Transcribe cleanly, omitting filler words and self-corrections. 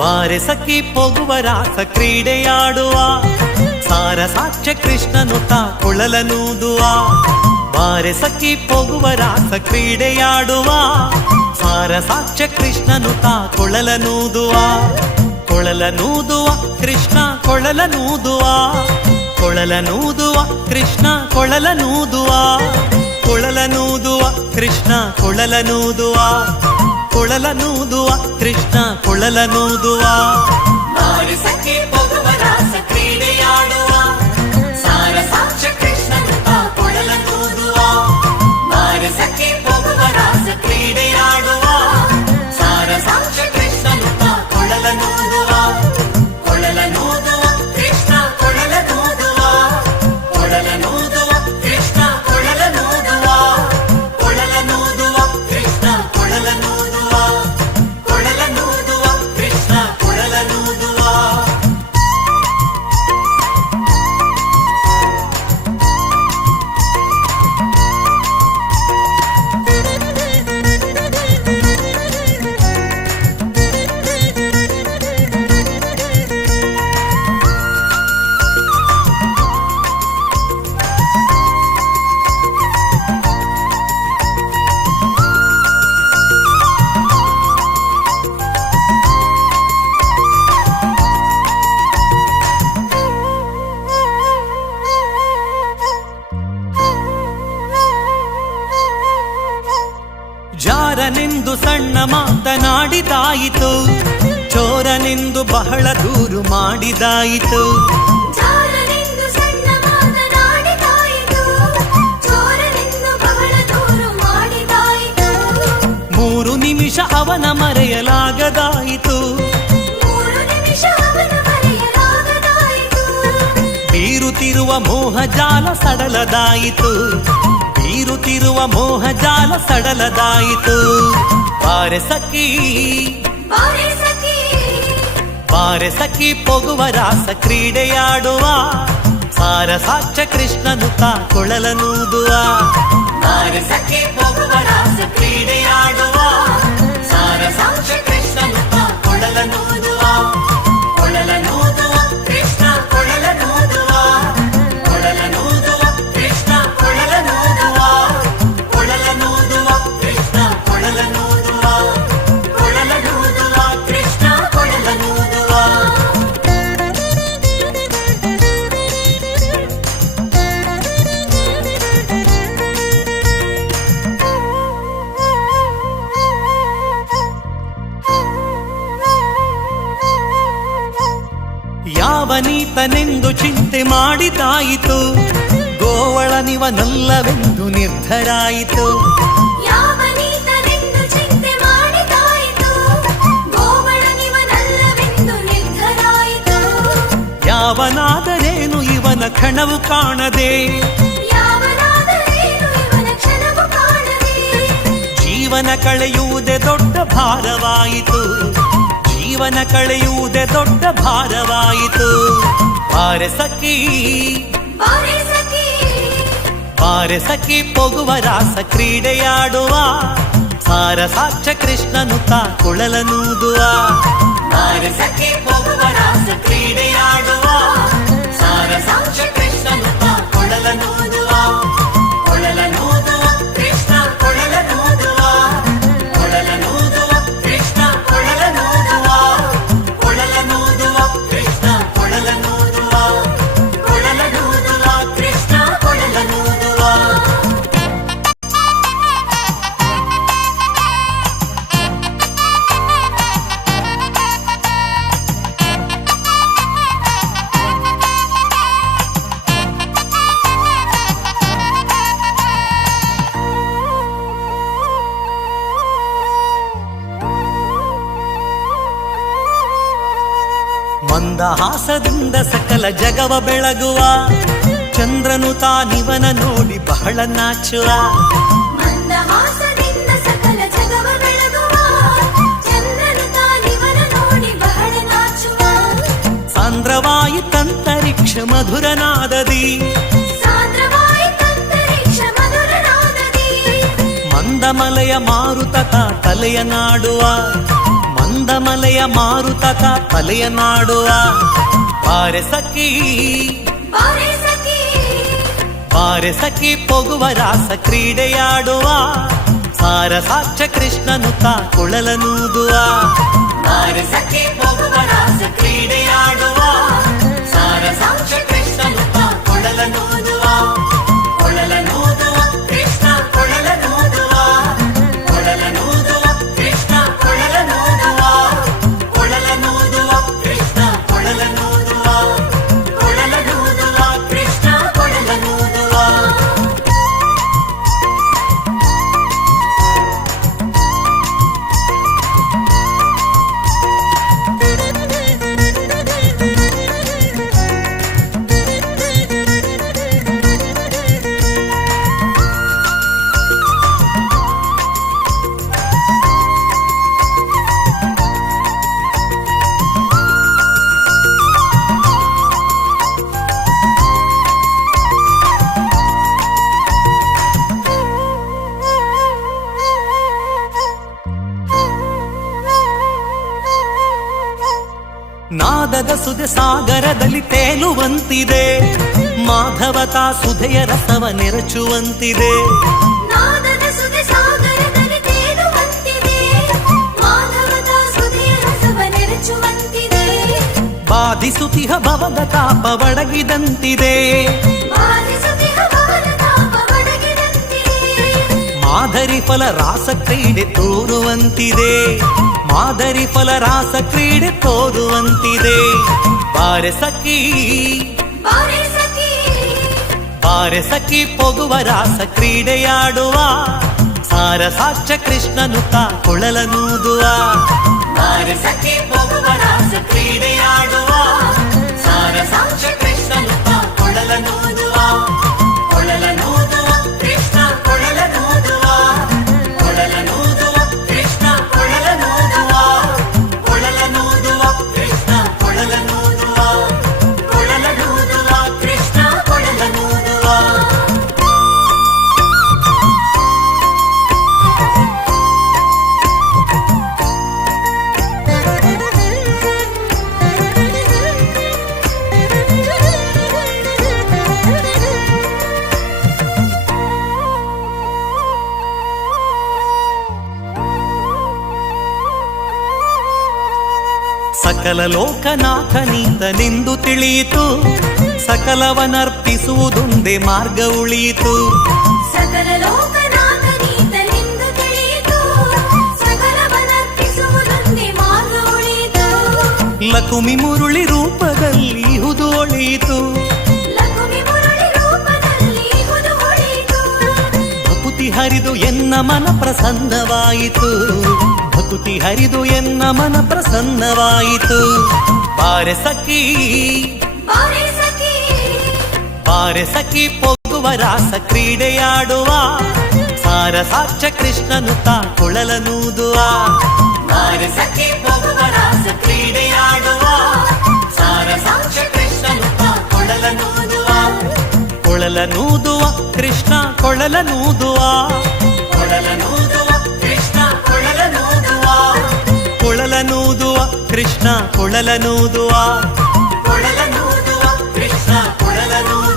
ಬಾರೆ ಸಖಿ ಹೋಗುವ ರಾಸ ಕ್ರೀಡೆಯಾಡುವ ಸಾರಸಾಕ್ಷ ಕೃಷ್ಣನು ತಾ ಕೊಳಲನೂದುವ ಬಾರೆ ಸಖಿ ಹೋಗುವ ರಾಸ ಕ್ರೀಡೆಯಾಡುವ ಸಾರಸಾಕ್ಷ ಕೃಷ್ಣನು ತಾ ಕೊಳಲನೂದುವ ಕೊಳಲನೂದುವ ಕೃಷ್ಣ ಕೊಳಲನೂದುವ ಕೊಳಲನೂದುವ ಕೃಷ್ಣ ಕೊಳಲನೂದುವ ಕೊಳಲನೂದುವ ಕೃಷ್ಣ ಕೊಳಲನೂದುವ ಕೊಳಲನೂದುವ ಕೃಷ್ಣ ಕೊಳಲನೂದುವ ಬಾರೆ ಸಖಿ ಹೋಗುವ ರಾಸ ಕ್ರೀಡೆಯಾಡುವ ಸಾರಸಾಕ್ಷ ಕೃಷ್ಣನು ತಾ ಕೊಳಲನೂದುವ ಬಾರೆ ಸಖಿ ಹೋಗುವ ರಾಸ ಕ್ರೀಡೆಯಾಡುವ ಸಾರಸಾಕ್ಷ ಕೃಷ್ಣನು ತಾ ಕೊಳಲನೂದುವ ಕೊಳಲನೂದುವ ಕೃಷ್ಣ ಕೊಳಲನೂದುವ ಕೊಳಲನೂದುವ ಕೃಷ್ಣ ಕೊಳಲನೂದುವ ಕೊಳಲನೂದುವ ಕೃಷ್ಣ ಕೊಳಲನೂದುವ ಕೊಳಲನೂದುವ ಕೃಷ್ಣ ಕೊಳಲನೂದುವ. ಜಾರನೆಂದು ಸಣ್ಣ ಮಾತನಾಡಿದಾಯಿತು ಚೋರನೆಂದು ಬಹಳ ದೂರು ಮಾಡಿದಾಯಿತು ಜಾರನೆಂದು ಸಣ್ಣ ಮಾತನಾಡಿದಾಯಿತು ಚೋರನೆಂದು ಬಹಳ ದೂರು ಮಾಡಿದಾಯಿತು 3 ನಿಮಿಷ ಅವನ ಮರೆಯಲಾಗದಾಯಿತು 3 ನಿಮಿಷ ಅವನ ಮರೆಯಲಾಗದಾಯಿತು ಬೀರುತ್ತಿರುವ ಮೋಹ ಜಾಲ ಸಡಲದಾಯಿತು ಬೀರುತ್ತಿರುವ ಮೋಹ ಜಾಲ ಸಡಲದಾಯಿತು ಬಾರೆ ಸಖಿ ಬಾರೆ ಸಖಿ ಬಾರೆ ಸಖಿ ಹೋಗುವ ರಾಸ ಕ್ರೀಡೆಯಾಡುವ ಸಾರಸಾಕ್ಷ ಕೃಷ್ಣನು ತಾ ಕೊಳಲನೂದುವ ಬಾರೆ ಸಖಿ ಹೋಗುವ ರಾಸ ಕ್ರೀಡೆಯಾಡುವ ಸಾರಸಾಕ್ಷ ಕೃಷ್ಣನು ತಾ ಕೊಳಲನೂದುವ ಕೊಳಲನೂದುವ ಕೃಷ್ಣ ಕೊಳಲನೂದುವ ಕೊಳಲನೂದುವ ಕೃಷ್ಣ ಕೊಳಲನೂದುವ ಕೊಳಲನೂದುವ ಕೃಷ್ಣ ಕೊಳಲನೂದುವ ಕೊಳಲನೂದುವ ಕೃಷ್ಣ ಕೊಳಲನೂದುವ. ಯಾವನೀತನೆಂದು ಚಿಂತೆ ಮಾಡಿದಾಯಿತು ಗೋವಳನಿವನಲ್ಲವೆಂದು ನಿರ್ಧರಾಯಿತು ಯಾವನೀತನೆಂದು ಚಿಂತೆ ಮಾಡಿದಾಯಿತು ಗೋವಳನಿವನಲ್ಲವೆಂದು ನಿರ್ಧರಾಯಿತು ಯಾವನಾದರೇನು ಇವನ ಕ್ಷಣವು ಕಾಣದೆ ಯಾವನಾದರೇನು ಇವನ ಕ್ಷಣವು ಕಾಣದೆ ಜೀವನ ಕಳೆಯುವುದೇ ದೊಡ್ಡ ಭಾರವಾಯಿತು ಜೀವನ ಕಳೆಯುವುದೇ ದೊಡ್ಡ ಭಾರವಾಯಿತು ಬಾರೆ ಸಖಿ ಬಾರೆ ಸಖಿ ಬಾರೆ ಸಖಿ ಹೋಗುವ ರಾಸ ಕ್ರೀಡೆಯಾಡುವ ಸಾರಸಾಕ್ಷ ಕೃಷ್ಣನು ತಾ ಕೊಳಲನೂದುವ ಬಾರೆ ಸಖಿ ಹೋಗುವ ರಾಸ ಕ್ರೀಡೆಯಾಡುವ ಸಾರಸಾಕ್ಷ ಕೃಷ್ಣನು ತಾ ಕೊಳಲನೂದುವ ಕೊಳಲನೂದುವ ಕೃಷ್ಣ ಕೊಳಲನೂದುವ ಕೊಳಲನೂದುವ ಕೃಷ್ಣ ಕೊಳಲನೂದುವ ಕೊಳಲನೂದುವ ಕೃಷ್ಣ ಕೊಳಲನೂದುವ ಕೊಳಲನೂದುವ ಕೃಷ್ಣ ಕೊಳಲನೂದುವ. ಮಂದಹಾಸದಿಂದ ಸಕಲ ಜಗವ ಬೆಳಗುವ ಚಂದ್ರನು ತಾನಿವನ ನೋಡಿ ಬಹಳ ನಾಚುವ ಮಂದಹಾಸದಿಂದ ಸಕಲ ಜಗವ ಬೆಳಗುವ ಚಂದ್ರನು ತಾನಿವನ ನೋಡಿ ಬಹಳ ನಾಚುವ ಸಾಂದ್ರವಾಯಿತಂತರಿಕ್ಷ ಮಧುರನಾದದಿ ಸಾಂದ್ರವಾಯಿತಂತರಿಕ್ಷ ಮಧುರನಾದದಿ ಮಂದಮಲೆಯ ಮಾರುತತ ತಲೆಯ ನಾಡುವ ಮಂದಮಲೆಯ ಮಾರುತಕ ತಲೆಯ ನಾಡುವ ಬಾರೆ ಸಖಿ ಬಾರೆ ಸಖಿ ಬಾರೆ ಸಖಿ ಪೊಗುವ ರಾಸ ಕ್ರೀಡೆಯಾಡುವ ಸಾರಸಾಕ್ಷ ಕೃಷ್ಣನು ತಾ ಕುಳಲನೂದುವ ಬಾರೆ ಸಖಿ ಪೊಗುವ ರಾಸ ಕ್ರೀಡೆಯಾಡುವ ಸಾರಸಾಕ್ಷ ಕೃಷ್ಣನು ತಾ ಕುಳಲನೂದುವ ಕುಳಲನೂದುವ ಕೃಷ್ಣ ಕುಳಲನೂದುವ ಕುಳಲನೂದುವ ಕೃಷ್ಣ ಕುಳಲನೂದುವ ಕುಳಲನೂದುವ ಕೃಷ್ಣ ಕುಳಲನೂದುವ ಕುಳಲನೂದುವ ಕೃಷ್ಣ ಕುಳಲನೂದುವ. ನಾದದ ಸುದೆ ಸಾಗರದಲ್ಲಿ ತೇಲುವಂತಿದೆ ಮಾಧವತಾ ಸುಧೆಯ ರಸವ ನೆರಚುವಂತಿದೆ ನಾದದ ಸುದೆ ಸಾಗರದಲ್ಲಿ ತೇಲುವಂತಿದೆ ಮಾಧವದ ಸುಧೆಯ ರಸವ ನೆರಚುವಂತಿದೆ ಬಾಧಿಸುತಿಹ ಭವದ ತಾಪ ಒಡಗಿದಂತಿದೆ ಬಾಧಿಸುತ್ತಿಹ ಭವದ ತಾಪ ಒಡಗಿದಂತಿದೆ ಮಾದರಿ ಫಲ ರಾಸ ಕ್ರೀಡೆ ತೋರುವಂತಿದೆ ಮಾದರಿ ಫಲ ರಾಸ ಕ್ರೀಡೆ ತೋರುವಂತಿದೆ ಬಾರೆ ಸಖಿ ಬಾರೆ ಸಖಿ ಬಾರೆ ಸಖಿ ಪೊಗುವ ರಾಸ ಕ್ರೀಡೆಯಾಡುವ ಸಾರಸಾಕ್ಷ ಕೃಷ್ಣನು ತಾ ಕುಳಲನೂದುವ ಬಾರೆ ಸಖಿ ಪೊಗುವ ರಾಸ ಕ್ರೀಡೆಯಾಡುವ ಸಾರಸಾಕ್ಷ ಕೃಷ್ಣನು ತಾ ಕುಳಲನೂದುವ ಕುಳಲನೂದುವ ಕೃಷ್ಣ ಕುಳಲನೂದುವ ಕುಳಲನೂದುವ ಕೃಷ್ಣ ಕುಳಲನೂದುವ ಕುಳಲನೂದುವ ಕೃಷ್ಣ ಕುಳಲನೂದುವ ಕುಳಲನೂದುವ ಕೃಷ್ಣ ಕುಳಲನೂದುವ. ಸಕಲ ಲೋಕನಾಥನೀತನೆಂದು ತಿಳಿಯಿತು ಸಕಲವನರ್ಪಿಸುವುದೊಂದೇ ಮಾರ್ಗ ಉಳಿಯಿತು ಸಕಲ ಲೋಕನಾಥನೀತನೆಂದು ತಿಳಿಯಿತು ಸಕಲವನರ್ಪಿಸುವುದೊಂದೇ ಮಾರ್ಗ ಉಳಿಯಿತು ಲಕುಮಿ ಮುರುಳಿ ರೂಪದಲ್ಲಿ ಹುದು ಒಳಿಯಿತು ಲಕುಮಿ ಮುರಳಿ ರೂಪದಲ್ಲಿ ಹುದು ಹೊಳೆಯಿತು ಭಕುತಿ ಹರಿದು ಎನ್ನ ಮನ ಪ್ರಸನ್ನವಾಯಿತು ಭಕುತಿ ಹರಿದು ಎನ್ನ ಮನ ಪ್ರಸನ್ನವಾಯಿತು ಬಾರೆ ಸಖಿ ಬಾರೆ ಸಖಿ ಬಾರೆ ಸಖಿ ಪೊಗುವ ರಾಸ ಕ್ರೀಡೆಯಾಡುವ ಸಾರಸಾಕ್ಷ ಕೃಷ್ಣನು ತಾ ಕುಳಲನೂದುವ ಬಾರೆ ಸಖಿ ಪೊಗುವ ರಾಸ ಕ್ರೀಡೆಯಾಡುವ ಸಾರಸಾಕ್ಷ ಕೃಷ್ಣನು ತಾ ಕುಳಲನೂದುವ ಕುಳಲನೂದುವ ಕೃಷ್ಣ ಕೊಳಲನೂದುವ ಕೊಳಲನೂದುವ ಕೃಷ್ಣ ಕೊಳಲನೂದುವ ಕೊಳಲನೂದುವ ಕೃಷ್ಣ ಕೊಳಲನೂದುವ ಕೊಳಲನೂದುವ ಕೃಷ್ಣ ಕೊಳಲನೂದುವ.